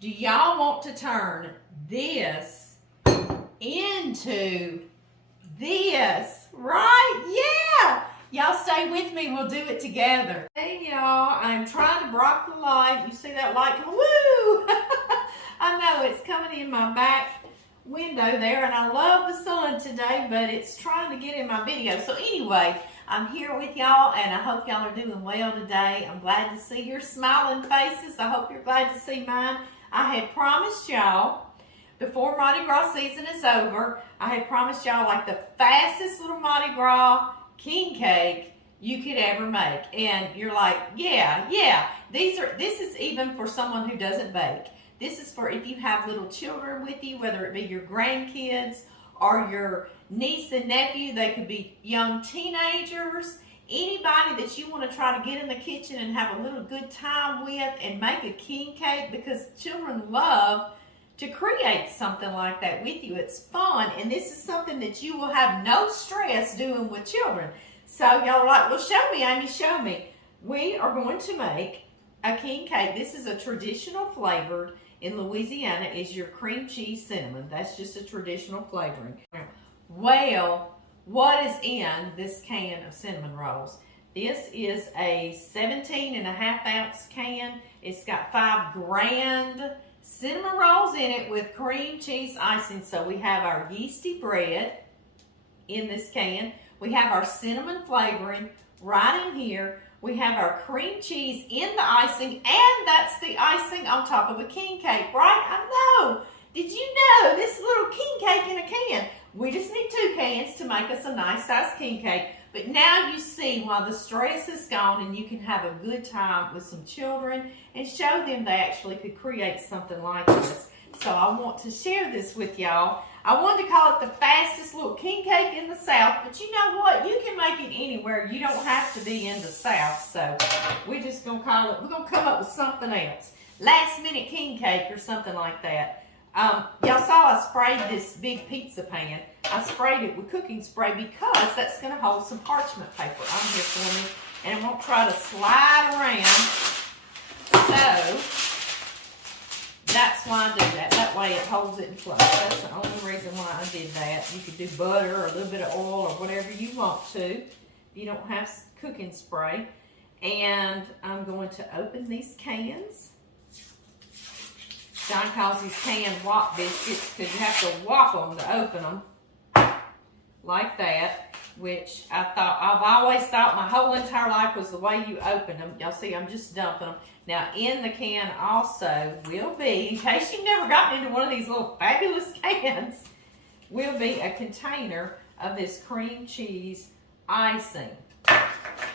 Do y'all want to turn this into this? Right? Yeah. Y'all stay with me. We'll do it together. Hey, y'all. I'm trying to block the light. You see that light? Woo! I know it's coming in my back window there, and I love the sun today, but it's trying to get in my video. So anyway, I'm here with y'all, and I hope y'all are doing well today. I'm glad to see your smiling faces. I hope you're glad to see mine. I had promised y'all before Mardi Gras season is over, I had promised y'all like the fastest little Mardi Gras king cake you could ever make. And you're like, yeah. This is even for someone who doesn't bake. This is for if you have little children with you, whether it be your grandkids or your niece and nephew. They could be young teenagers. Anybody that you want to try to get in the kitchen and have a little good time with and make a king cake, because children love to create something like that with you. It's fun, and this is something that you will have no stress doing with children. So y'all are like, well, show me, Amy, show me. We are going to make a king cake. This is a traditional flavored in Louisiana is your cream cheese cinnamon. That's just a traditional flavoring. Well, what is in this can of cinnamon rolls? This is a 17.5-ounce can. It's got 5 grand cinnamon rolls in it with cream cheese icing. So we have our yeasty bread in this can. We have our cinnamon flavoring right in here. We have our cream cheese in the icing, and that's the icing on top of a king cake, right? I know. Did you know this little king cake in a can? We just need 2 cans to make us a nice size king cake. But now you see why the stress is gone, and you can have a good time with some children and show them they actually could create something like this. So I want to share this with y'all. I wanted to call it the fastest little king cake in the South, but you know what? You can make it anywhere. You don't have to be in the South. So we're just going to call it, we're going to come up with something else. Last minute king cake or something like that. Y'all saw I sprayed this big pizza pan. I sprayed it with cooking spray because that's going to hold some parchment paper on here for me, and it won't try to slide around. So that's why I do that. That way it holds it in place. That's the only reason why I did that. You could do butter or a little bit of oil or whatever you want to if you don't have cooking spray. And I'm going to open these cans. John calls these canned wop biscuits because you have to wop them to open them like that, which I've always thought my whole entire life was the way you open them. Y'all see, I'm just dumping them. Now in the can also will be, in case you've never gotten into one of these little fabulous cans, will be a container of this cream cheese icing.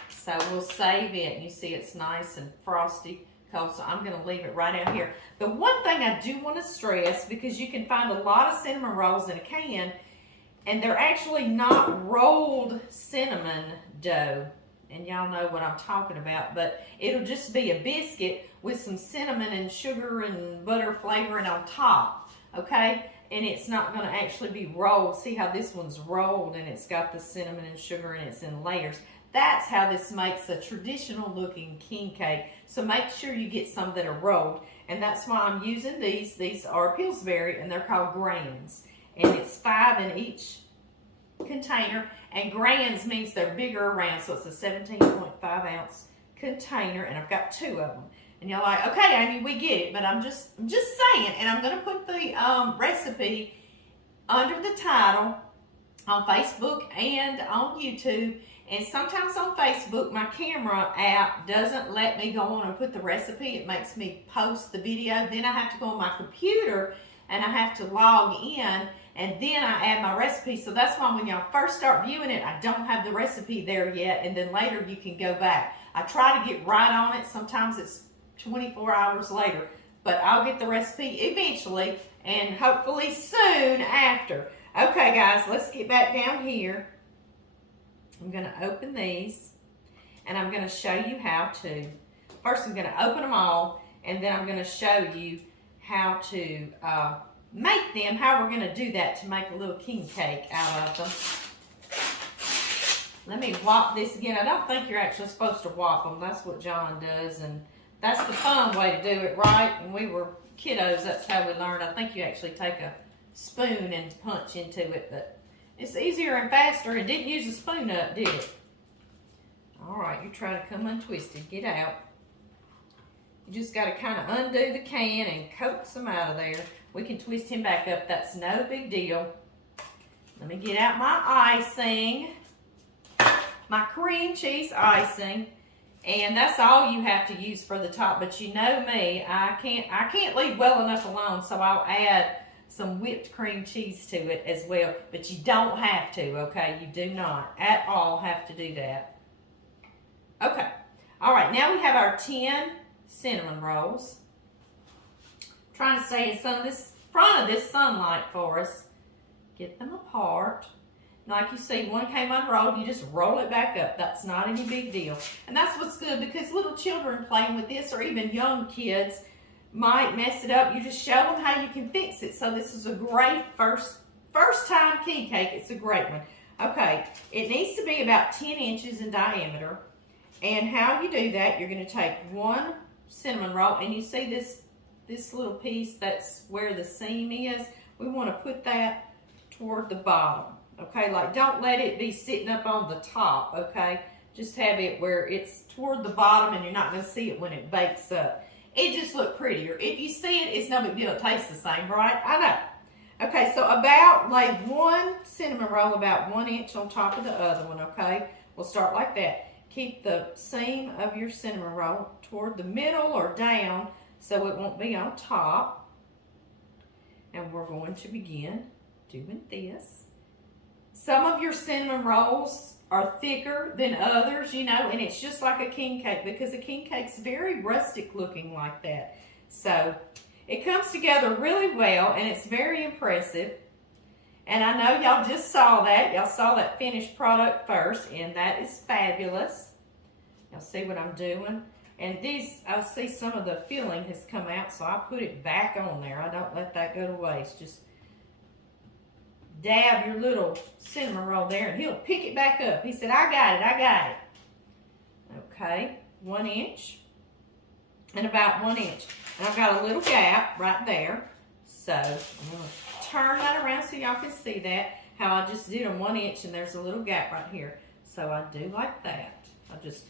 So we'll save it. You see it's nice and frosty. So I'm going to leave it right out here. The one thing I do want to stress, because you can find a lot of cinnamon rolls in a can, and they're actually not rolled cinnamon dough. And y'all know what I'm talking about, but it'll just be a biscuit with some cinnamon and sugar and butter flavoring on top, okay? And it's not going to actually be rolled. See how this one's rolled and it's got the cinnamon and sugar and it's in layers. That's how this makes a traditional looking king cake. So make sure you get some that are rolled. And that's why I'm using these. These are Pillsbury, and they're called grands. And it's 5 in each container. And grands means they're bigger around. So it's a 17.5-ounce container. And I've got 2 of them. And you're like, okay, Amy, we get it. But I'm just saying. And I'm going to put the recipe under the title on Facebook and on YouTube. And sometimes on Facebook, my camera app doesn't let me go on and put the recipe. It makes me post the video. Then I have to go on my computer and I have to log in, and then I add my recipe. So that's why when y'all first start viewing it, I don't have the recipe there yet, and then later you can go back. I try to get right on it. Sometimes it's 24 hours later, but I'll get the recipe eventually and hopefully soon after. Okay, guys, let's get back down here. I'm going to open these, and I'm going to show you how to. First, I'm going to open them all, and then I'm going to show you how to make them, how we're going to do that to make a little king cake out of them. Let me wop this again. I don't think you're actually supposed to wop them. That's what John does, and that's the fun way to do it, right? And we were kiddos, that's how we learned. I think you actually take a spoon and punch into it, but it's easier and faster. It didn't use a spoon up, did it? All right, you try to come untwisted. Get out. You just got to kind of undo the can and coax him out of there. We can twist him back up. That's no big deal. Let me get out my icing, my cream cheese icing, and that's all you have to use for the top. But you know me, I can't leave well enough alone, so I'll add some whipped cream cheese to it as well. But you don't have to, okay? You do not at all have to do that. Okay. All right. Now we have our 10 cinnamon rolls. Trying to stay in front of this sunlight for us. Get them apart. Like you see, one came unrolled, you just roll it back up. That's not any big deal. And that's what's good, because little children playing with this, or even young kids, might mess it up. You just show them how you can fix it. So this is a great first time king cake. It's a great one. Okay, it needs to be about 10 inches in diameter. And how you do that, you're going to take one cinnamon roll, and you see this little piece, that's where the seam is. We want to put that toward the bottom. Okay, like don't let it be sitting up on the top, okay? Just have it where it's toward the bottom and you're not going to see it when it bakes up. It just looks prettier. If you see it, it's no big deal. It tastes the same, right? I know. Okay, so about like one cinnamon roll, about 1 inch on top of the other one, okay? We'll start like that. Keep the seam of your cinnamon roll toward the middle or down so it won't be on top. And we're going to begin doing this. Some of your cinnamon rolls are thicker than others, you know, and it's just like a king cake, because a king cake's very rustic looking like that. So it comes together really well, and it's very impressive. And I know y'all just saw that. Y'all saw that finished product first, and that is fabulous. Y'all see what I'm doing? And these, I see some of the filling has come out, so I put it back on there. I don't let that go to waste. Just dab your little cinnamon roll there, and he'll pick it back up. He said, I got it. Okay, 1 inch and about 1 inch. And I've got a little gap right there. So I'm going to turn that around so y'all can see that, how I just did a 1 inch and there's a little gap right here. So I do like that. I just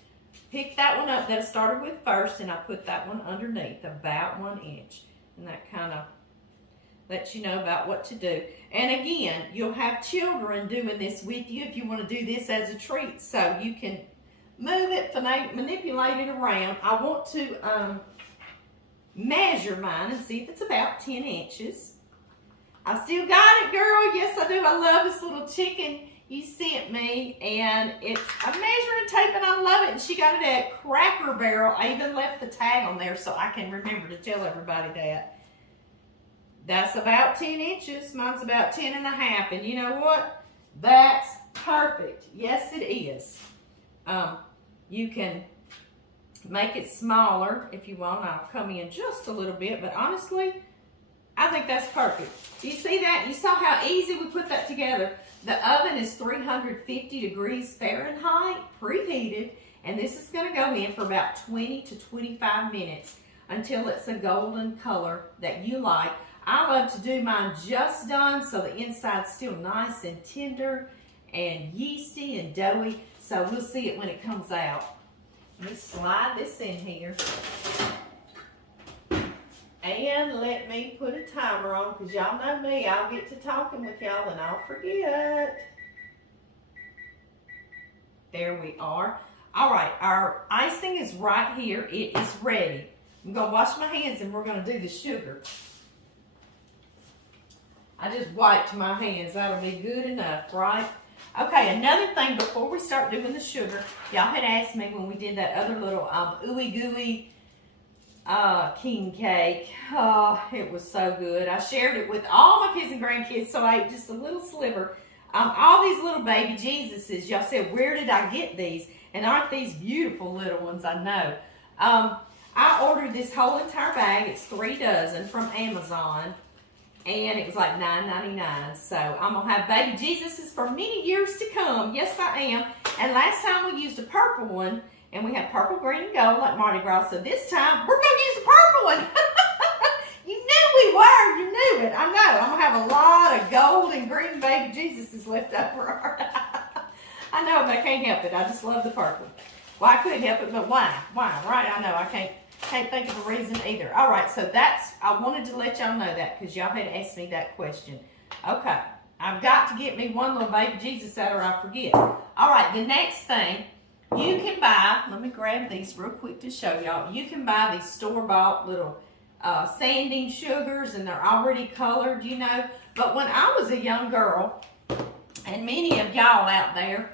pick that one up that I started with first, and I put that one underneath about 1 inch. And that kind of lets you know about what to do. And again, you'll have children doing this with you if you want to do this as a treat. So you can move it, manipulate it around. I want to measure mine and see if it's about 10 inches. I still got it, girl. Yes, I do. I love this little chicken you sent me. And it's a measuring tape, and I love it. And she got it at Cracker Barrel. I even left the tag on there so I can remember to tell everybody that. That's about 10 inches. Mine's about 10 and a half. And you know what? That's perfect. Yes, it is. You can make it smaller if you want. I'll come in just a little bit. But honestly, I think that's perfect. Do you see that? You saw how easy we put that together. The oven is 350 degrees Fahrenheit, preheated. And this is going to go in for about 20 to 25 minutes until it's a golden color that you like. I love to do mine just done so the inside's still nice and tender and yeasty and doughy. So we'll see it when it comes out. Let me slide this in here. And let me put a timer on, because y'all know me. I'll get to talking with y'all and I'll forget. There we are. All right, our icing is right here. It is ready. I'm going to wash my hands and we're going to do the sugar. I just wiped my hands. That'll be good enough, right? Okay, another thing before we start doing the sugar, y'all had asked me when we did that other little ooey gooey king cake. Oh, it was so good. I shared it with all my kids and grandkids, so I ate just a little sliver. All these little baby Jesuses, y'all said, where did I get these? And aren't these beautiful little ones? I know. I ordered this whole entire bag. It's 3 dozen from Amazon. And it was like $9.99. So I'm going to have baby Jesuses for many years to come. Yes, I am. And last time we used a purple one. And we have purple, green, and gold like Mardi Gras. So this time, we're going to use the purple one. You have a lot of gold and green baby Jesuses left over. I know, but I can't help it. I just love the purple. Well, I could help it, but why? Why, right? I know, I can't think of a reason either. All right, so I wanted to let y'all know that because y'all had asked me that question. Okay, I've got to get me one little baby Jesus out or I forget. All right, the next thing, you can buy, let me grab these real quick to show y'all. You can buy these store-bought little sanding sugars, and they're already colored, you know. But when I was a young girl, and many of y'all out there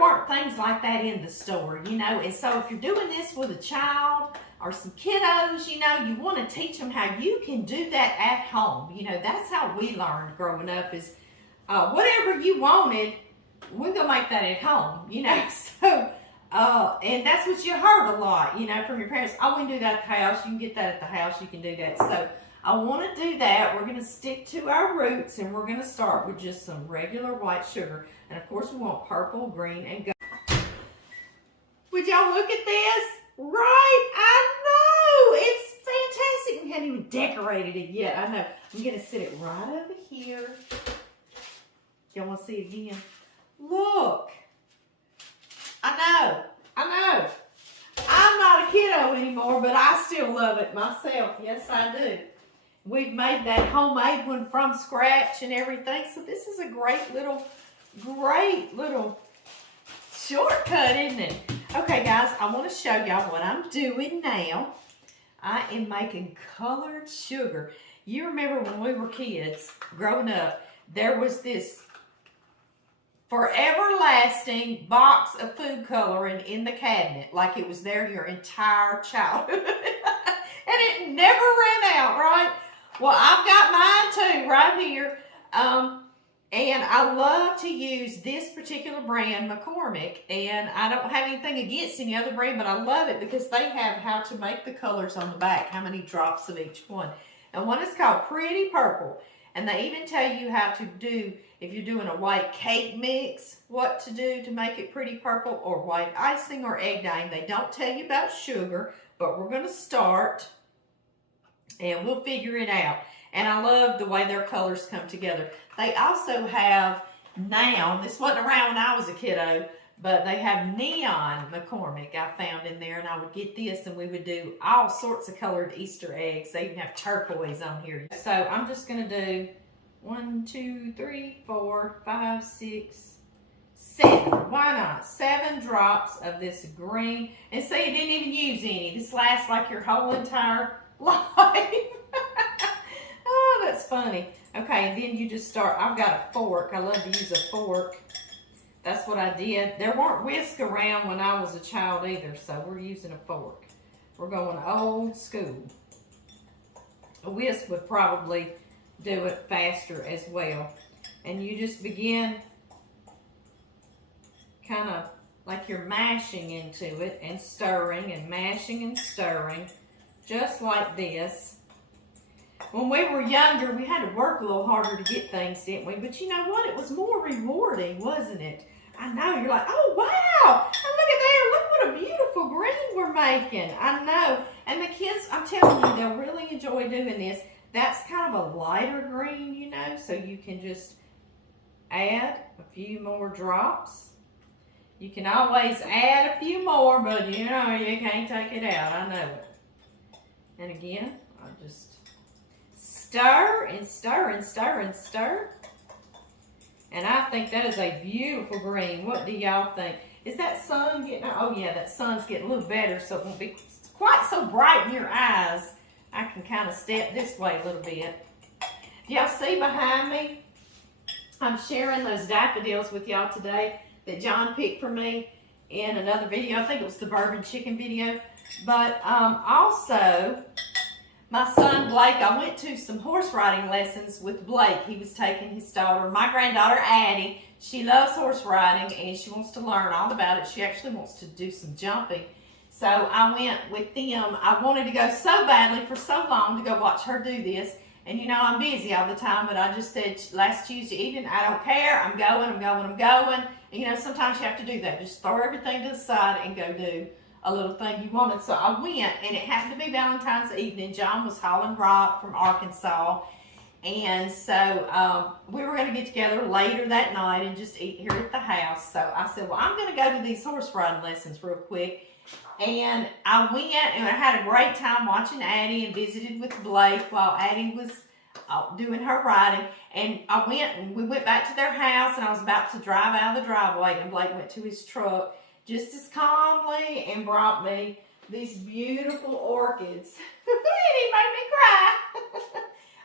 weren't things like that in the store, you know. And so if you're doing this with a child or some kiddos, you know, you want to teach them how you can do that at home. You know, that's how we learned growing up is whatever you wanted, we're going to make that at home, you know. So, and that's what you heard a lot, you know, from your parents. Oh, we can do that at the house. You can get that at the house. You can do that. So I want to do that. We're going to stick to our roots, and we're going to start with just some regular white sugar. And of course, we want purple, green, and gold. Would y'all look at this? Right? I know. It's fantastic. We haven't even decorated it yet. I know. I'm going to sit it right over here. Y'all want to see it again? Look. I know. I'm not a kiddo anymore, but I still love it myself. Yes, I do. We've made that homemade one from scratch and everything. So this is a great little shortcut, isn't it? Okay, guys, I want to show y'all what I'm doing now. I am making colored sugar. You remember when we were kids, growing up, there was this forever lasting box of food coloring in the cabinet, like it was there your entire childhood. And it never ran out, right? Well, I've got mine too, right here. And I love to use this particular brand, McCormick. And I don't have anything against any other brand, but I love it because they have how to make the colors on the back, how many drops of each one. And one is called Pretty Purple. And they even tell you how to do, if you're doing a white cake mix, what to do to make it pretty purple, or white icing or egg dyeing. They don't tell you about sugar, but we're going to start and we'll figure it out. And I love the way their colors come together. They also have now, this wasn't around when I was a kiddo, but they have neon McCormick I found in there, and I would get this and we would do all sorts of colored Easter eggs. They even have turquoise on here. So I'm just going to do 1, 2, 3, 4, 5, 6, 7. Why not? 7 drops of this green. And see, it didn't even use any. This lasts like your whole entire life. Oh, that's funny. Okay, and then you just start. I've got a fork. I love to use a fork. That's what I did. There weren't whisk around when I was a child either, so we're using a fork. We're going old school. A whisk would probably do it faster as well. And you just begin kind of like you're mashing into it and stirring and mashing and stirring, just like this. When we were younger, we had to work a little harder to get things, didn't we? But you know what? It was more rewarding, wasn't it? I know. You're like, oh, wow. And look at there. Look what a beautiful green we're making. I know. And the kids, I'm telling you, they'll really enjoy doing this. That's kind of a lighter green, you know, so you can just add a few more drops. You can always add a few more, but you know, you can't take it out. I know it. And again, I just stir and stir and stir and stir. And I think that is a beautiful green. What do y'all think? Is that sun getting, oh yeah, that sun's getting a little better, so it won't be quite so bright in your eyes. I can kind of step this way a little bit. Y'all see behind me? I'm sharing those daffodils with y'all today that John picked for me in another video. I think it was the bourbon chicken video. But also, my son Blake, I went to some horse riding lessons with Blake. He was taking his daughter, my granddaughter Addie. She loves horse riding and she wants to learn all about it. She actually wants to do some jumping. So I went with them. I wanted to go so badly for so long to go watch her do this. And you know, I'm busy all the time, but I just said last Tuesday evening, I don't care. I'm going, I'm going, I'm going. And you know, sometimes you have to do that. Just throw everything to the side and go do a little thing you wanted. So I went, and it happened to be Valentine's evening. John was hauling rock from Arkansas. And so we were going to get together later that night and just eat here at the house. So I said, well, I'm going to go to these horse riding lessons real quick. And I went and I had a great time watching Addie and visited with Blake while Addie was doing her riding. And we went back to their house, and I was about to drive out of the driveway, and Blake went to his truck just as calmly and brought me these beautiful orchids. And he made me cry.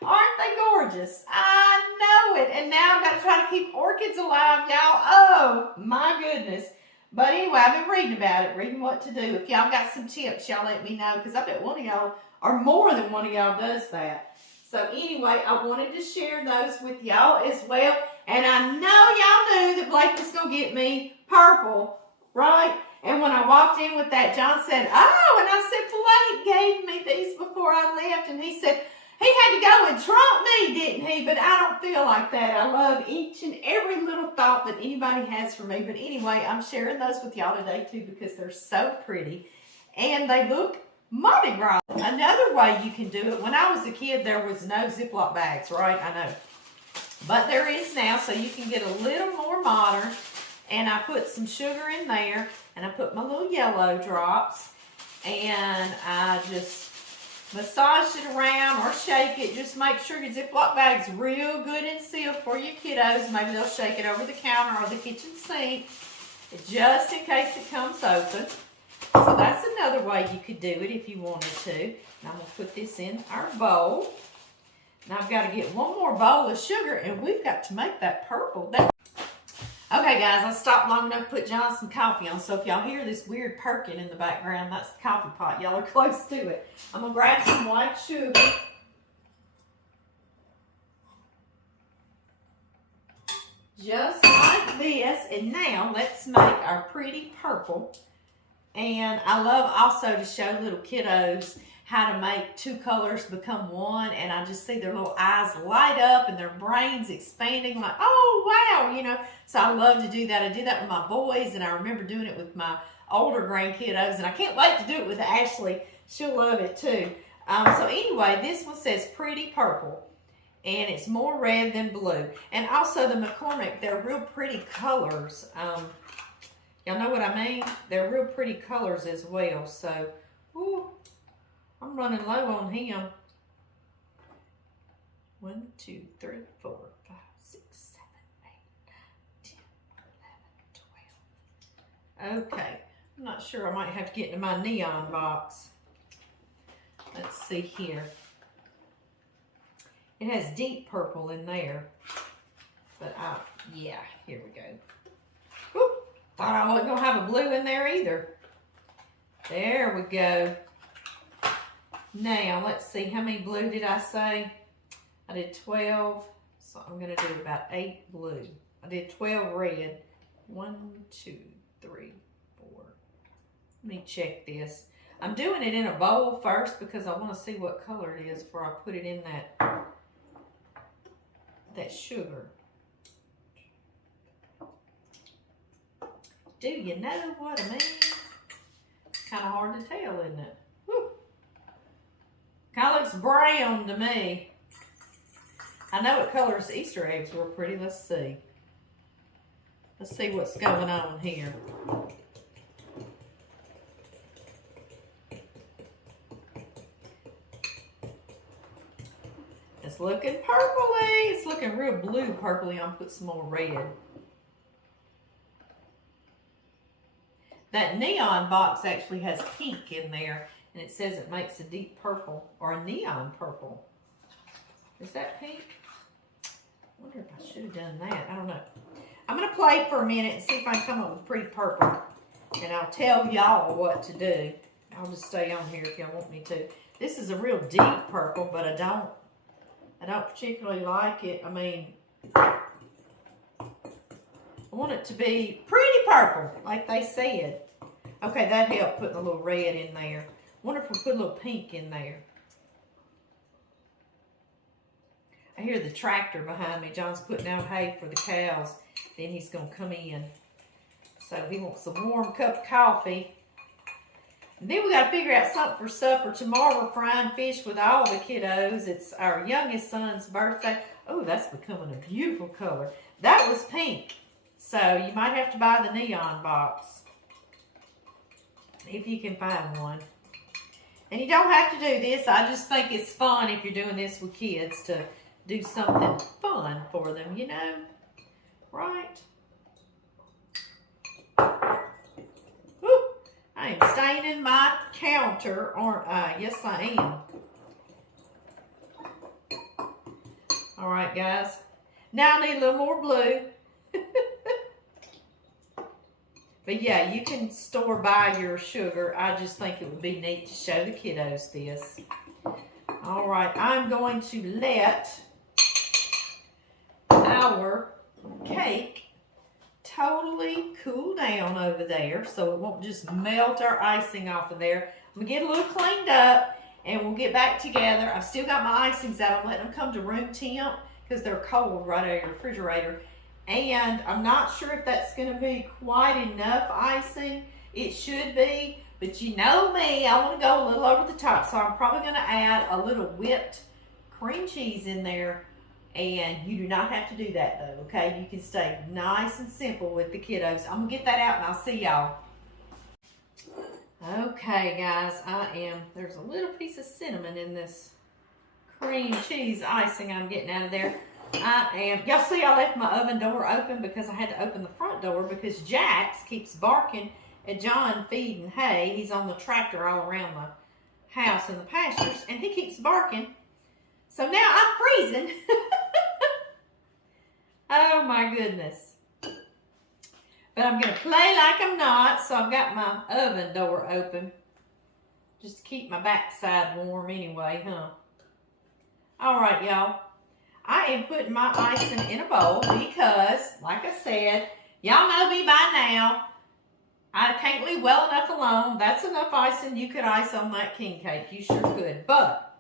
Aren't they gorgeous? I know it. And now I've got to try to keep orchids alive, y'all. Oh, my goodness. But anyway, I've been reading about it, reading what to do. If y'all got some tips, y'all let me know, because I bet one of y'all, or more than one of y'all, does that. So anyway, I wanted to share those with y'all as well. And I know y'all knew that Blake was going to get me purple, right? And when I walked in with that, John said, oh, and I said, Blake gave me these before I left. And he said, he had to go and trump me, didn't he? But I don't feel like that. I love each and every little thought that anybody has for me. But anyway, I'm sharing those with y'all today too, because they're so pretty. And they look Mardi Gras. Another way you can do it, when I was a kid, there was no Ziploc bags, right? I know. But there is now, so you can get a little more modern. And I put some sugar in there, and I put my little yellow drops, and I just massage it around or shake it. Just make sure your Ziploc bag's real good and sealed for your kiddos. Maybe they'll shake it over the counter or the kitchen sink, just in case it comes open. So that's another way you could do it if you wanted to. And I'm going to put this in our bowl. Now I've got to get one more bowl of sugar, and we've got to make that purple. Okay, guys, I stopped long enough to put John some coffee on. So if y'all hear this weird perking in the background, that's the coffee pot. Y'all are close to it. I'm going to grab some white sugar. Just like this. And now let's make our pretty purple. And I love also to show little kiddos how to make two colors become one, and I just see their little eyes light up and their brains expanding like, oh, wow, you know. So I love to do that. I do that with my boys, and I remember doing it with my older grandkiddos, and I can't wait to do it with Ashley. She'll love it too. So anyway, this one says pretty purple, and it's more red than blue. And also the McCormick, they're real pretty colors. Y'all know what I mean? They're real pretty colors as well. So, ooh, I'm running low on him. 1, 2, 3, 4, 5, 6, 7, 8, 9, 10, 11, 12. Okay. I'm not sure. I might have to get into my neon box. Let's see here. It has deep purple in there. But, yeah, here we go. Whoop. Thought I wasn't going to have a blue in there either. There we go. Now, let's see. How many blue did I say? I did 12. So I'm going to do about 8 blue. I did 12 red. 1, 2, 3, 4. Let me check this. I'm doing it in a bowl first because I want to see what color it is before I put it in that sugar. Do you know what I mean? It's kind of hard to tell, isn't it? Whew. Kind of looks brown to me. I know it colors Easter eggs real pretty. Let's see. Let's see what's going on here. It's looking purpley. It's looking real blue purpley. I'm going to put some more red. That neon box actually has pink in there, and it says it makes a deep purple, or a neon purple. Is that pink? I wonder if I should have done that. I don't know. I'm going to play for a minute and see if I can come up with pretty purple, and I'll tell y'all what to do. I'll just stay on here if y'all want me to. This is a real deep purple, but I don't particularly like it. I mean, I want it to be pretty purple, like they said. Okay, that helped putting a little red in there. Wonder if we put a little pink in there. I hear the tractor behind me. John's putting out hay for the cows. Then he's going to come in. So he wants a warm cup of coffee. And then we got to figure out something for supper. Tomorrow we're frying fish with all the kiddos. It's our youngest son's birthday. Oh, that's becoming a beautiful color. That was pink. So you might have to buy the neon box if you can find one. And you don't have to do this. I just think it's fun if you're doing this with kids to do something fun for them, you know? Right? Woo! I am staining my counter, aren't I? Yes, I am. All right, guys. Now I need a little more blue. But yeah, you can store by your sugar. I just think it would be neat to show the kiddos this. All right, I'm going to let our cake totally cool down over there so it won't just melt our icing off of there. I'm gonna get a little cleaned up and we'll get back together. I've still got my icings out. I'm letting them come to room temp because they're cold right out of your refrigerator. And I'm not sure if that's gonna be quite enough icing. It should be, but you know me, I wanna go a little over the top. So I'm probably gonna add a little whipped cream cheese in there. And you do not have to do that though, okay? You can stay nice and simple with the kiddos. I'm gonna get that out and I'll see y'all. Okay guys, there's a little piece of cinnamon in this cream cheese icing I'm getting out of there. Y'all see I left my oven door open because I had to open the front door because Jax keeps barking at John feeding hay. He's on the tractor all around the house and the pastures and he keeps barking. So now I'm freezing. Oh my goodness. But I'm going to play like I'm not, so I've got my oven door open. Just to keep my backside warm anyway, huh? Alright, y'all. I am putting my icing in a bowl because, like I said, y'all know me by now. I can't leave well enough alone. That's enough icing you could ice on that king cake. You sure could. But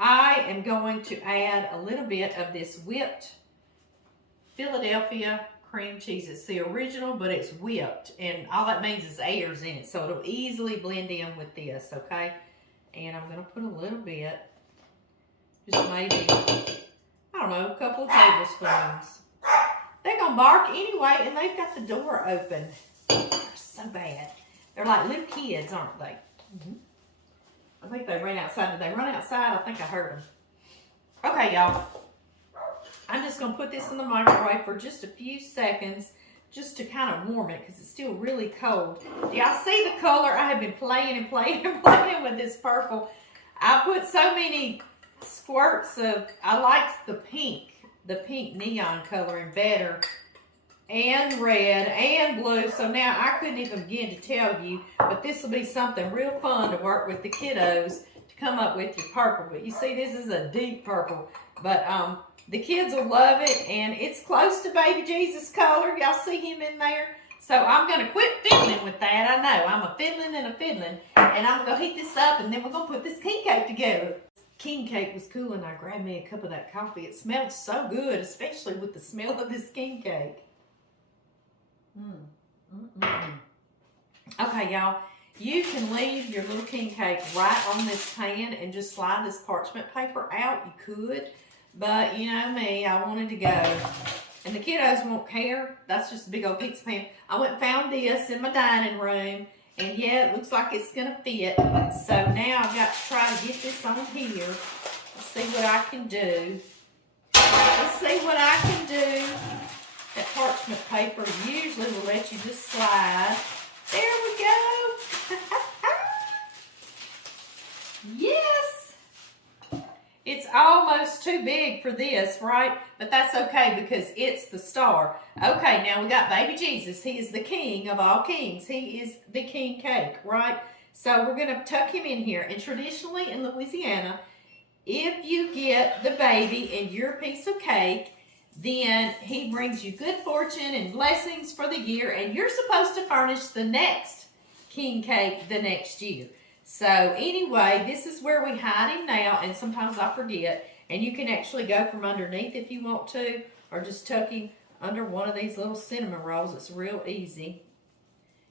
I am going to add a little bit of this whipped Philadelphia cream cheese. It's the original, but it's whipped. And all that means is air's in it. So it'll easily blend in with this, okay? And I'm going to put a little bit. Just maybe, I don't know, a couple of tablespoons. They're going to bark anyway, and they've got the door open. They're so bad. They're like little kids, aren't they? Mm-hmm. I think they ran outside. Did they run outside? I think I heard them. Okay, y'all. I'm just going to put this in the microwave for just a few seconds just to kind of warm it because it's still really cold. Do y'all see the color? I have been playing and playing and playing with this purple. I put so many squirts of, I like the pink neon coloring better, and red and blue. So now I couldn't even begin to tell you, but this will be something real fun to work with the kiddos to come up with your purple. But you see, this is a deep purple, but the kids will love it, and it's close to baby Jesus color. Y'all see him in there? So I'm going to quit fiddling with that. I know, I'm a fiddling and a fiddling, and I'm going to heat this up, and then we're going to put this king cake together. King cake was cool, and I grabbed me a cup of that coffee. It smelled so good, especially with the smell of this king cake. Okay, y'all, you can leave your little king cake right on this pan and just slide this parchment paper out. You could, but you know me, I wanted to go. And the kiddos won't care. That's just a big old pizza pan. I went and found this in my dining room, and yeah, it looks like it's gonna fit. So now I've got to try to get this on here. Let's see what I can do. Let's see what I can do. That parchment paper usually will let you just slide. There we go. Yes. It's almost too big for this, right? But that's okay because it's the star. Okay, now we got baby Jesus. He is the king of all kings. He is the king cake, right? So we're going to tuck him in here. And traditionally in Louisiana, if you get the baby in your piece of cake, then he brings you good fortune and blessings for the year, and you're supposed to furnish the next king cake the next year. So anyway, this is where we hide him now, and sometimes I forget, and you can actually go from underneath if you want to, or just tuck him under one of these little cinnamon rolls. It's real easy.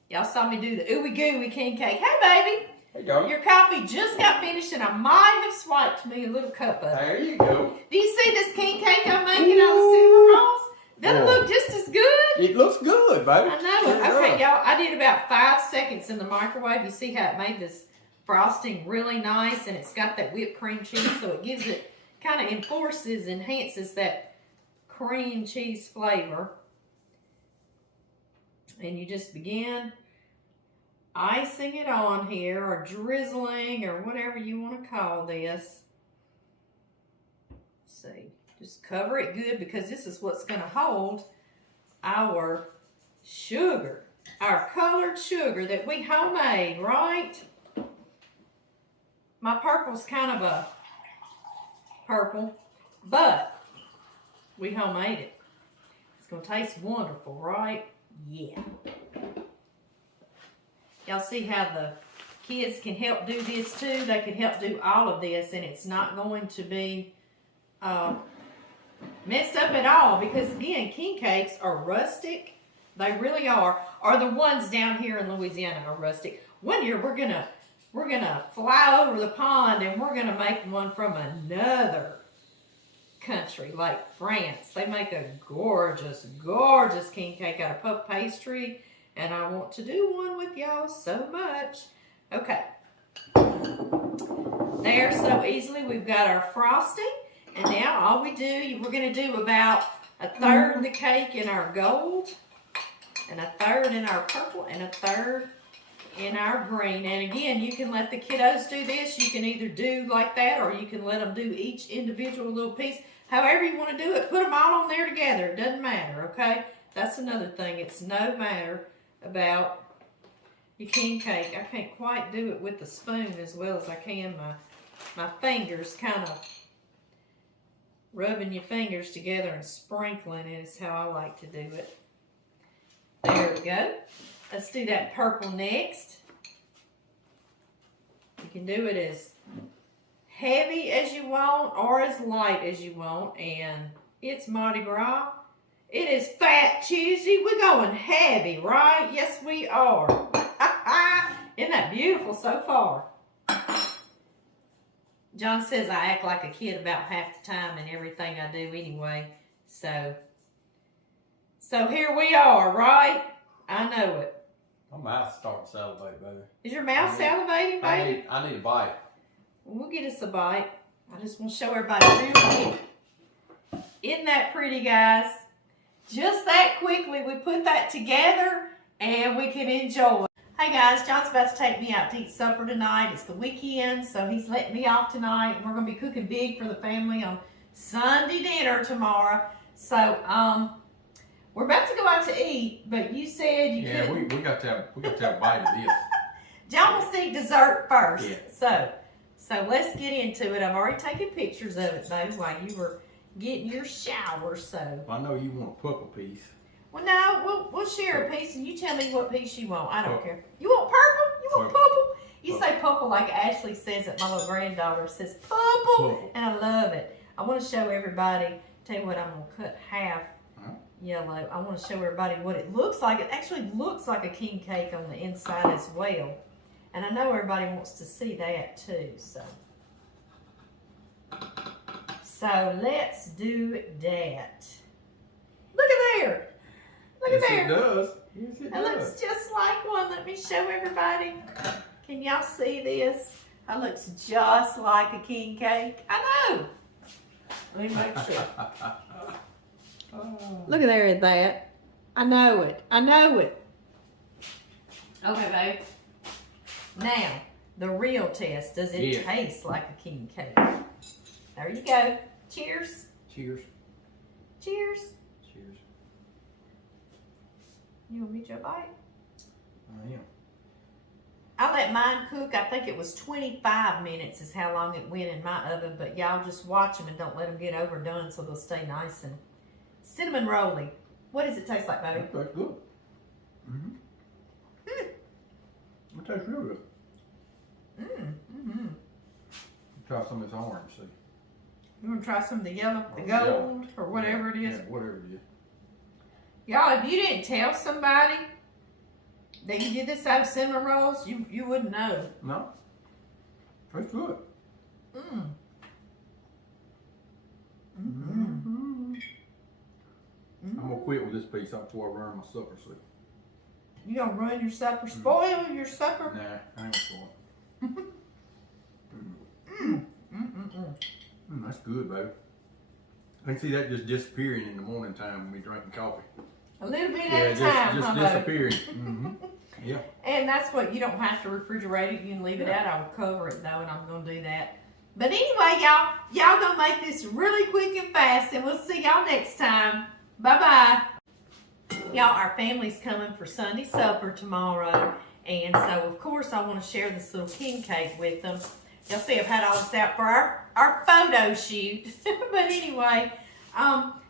Y'all saw me do the ooey gooey king cake. Hey baby, There you go. Your coffee just got finished, and I might have swiped me a little cup of it. There you go. Do you see this king cake I'm making out of cinnamon rolls? Doesn't it look just as good? It looks good, baby. I know it. Sure Okay, does. y'all, I did about 5 seconds in the microwave. You see how it made this frosting really nice, and it's got that whipped cream cheese, so it gives it, kind of enhances that cream cheese flavor. And you just begin icing it on here, or drizzling, or whatever you want to call this. Let's see. Just cover it good, because this is what's going to hold our sugar, our colored sugar that we homemade, right? My purple's kind of a purple, but we homemade it. It's going to taste wonderful, right? Yeah. Y'all see how the kids can help do this too? They can help do all of this, and it's not going to be messed up at all, because again, king cakes are rustic. They really are. Or the ones down here in Louisiana are rustic. One year we're gonna fly over the pond, and we're gonna make one from another country, like France. They make a gorgeous, gorgeous king cake out of puff pastry, and I want to do one with y'all so much. Okay. There, so easily we've got our frosting. And now all we do, we're going to do about a third of the cake in our gold, and a third in our purple, and a third in our green. And again, you can let the kiddos do this. You can either do like that, or you can let them do each individual little piece. However you want to do it, put them all on there together. It doesn't matter, okay? That's another thing. It's no matter about your king cake. I can't quite do it with the spoon as well as I can my fingers, kind of rubbing your fingers together and sprinkling it is how I like to do it. There we go. Let's do that purple next. You can do it as heavy as you want or as light as you want, and it's Mardi Gras. It is Fat Tuesday. We're going heavy, right? Yes, we are. Isn't that beautiful so far? John says I act like a kid about half the time in everything I do anyway. So here we are, right? I know it. My mouth's starting to salivate, baby. Is your mouth salivating, baby? I need a bite. We'll get us a bite. I just want to show everybody real quick. Isn't that pretty, guys? Just that quickly, we put that together and we can enjoy. Hey guys, John's about to take me out to eat supper tonight. It's the weekend, so he's letting me off tonight. And we're going to be cooking big for the family on Sunday dinner tomorrow. So, we're about to go out to eat, but you said you couldn't. we got to have a bite of this. John will see dessert first. Yeah. So let's get into it. I've already taken pictures of it, though, while you were getting your shower, so. I know you want a purple piece. Well, no, we'll share a piece, and you tell me what piece you want. I don't care. You want purple? You want purple? You say purple like Ashley says it. My little granddaughter says purple, and I love it. I want to show everybody, tell you what, I'm going to cut half yellow. I want to show everybody what it looks like. It actually looks like a king cake on the inside as well. And I know everybody wants to see that too, so. So let's do that. Look at there. Look at there. It does. Yes, it It does. looks just like one. Let me show everybody. Can y'all see this? It looks just like a king cake. I know. Let me make sure. Look at there at that. I know it. I know it. Okay, babe. Now, the real test. Does it taste like a king cake? There you go. Cheers. Cheers. Cheers. Cheers. You want me to a bite? I am. I let mine cook. I think it was 25 minutes is how long it went in my oven. But y'all just watch them and don't let them get overdone so they'll stay nice and cinnamon rolly. What does it taste like, baby? It tastes good. Mm-hmm. It tastes real good. Try some of this orange, see. You want to try some of the yellow, the gold, or whatever it is? Yeah, whatever it is. Y'all, if you didn't tell somebody They can do this out of cinnamon rolls. You wouldn't know. No. That's good. Mm. Mm-hmm. I'm gonna quit with this piece before I ruin my supper, see. You gonna ruin your supper? Spoil your supper? Nah, I ain't gonna spoil it. That's good, baby. I can see that just disappearing in the morning time when we drinking coffee. A little bit at a time, just huh, disappearing. Mm-hmm. Yeah. And that's what, you don't have to refrigerate it. You can leave it out. I'll cover it though, and I'm gonna do that. But anyway, y'all gonna make this really quick and fast, and we'll see y'all next time. Bye-bye. Y'all, our family's coming for Sunday supper tomorrow, and so of course I want to share this little king cake with them. Y'all see I've had all this out for our photo shoot. But anyway,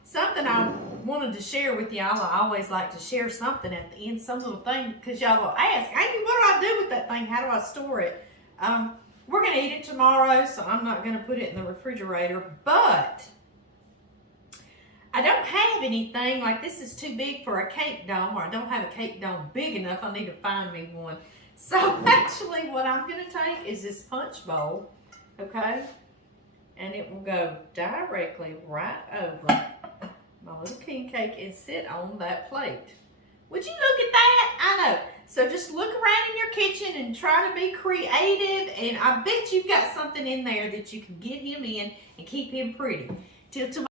something I wanted to share with y'all. I always like to share something at the end, some little thing, because y'all will ask, Amy, what do I do with that thing? How do I store it? We're going to eat it tomorrow, so I'm not going to put it in the refrigerator, but I don't have anything, like this is too big for a cake dome, or I don't have a cake dome big enough. I need to find me one. So actually what I'm going to take is this punch bowl, okay? And it will go directly right over my little king cake and sit on that plate. Would you look at that? I know. So just look around in your kitchen and try to be creative, and I bet you've got something in there that you can get him in and keep him pretty. Till tomorrow.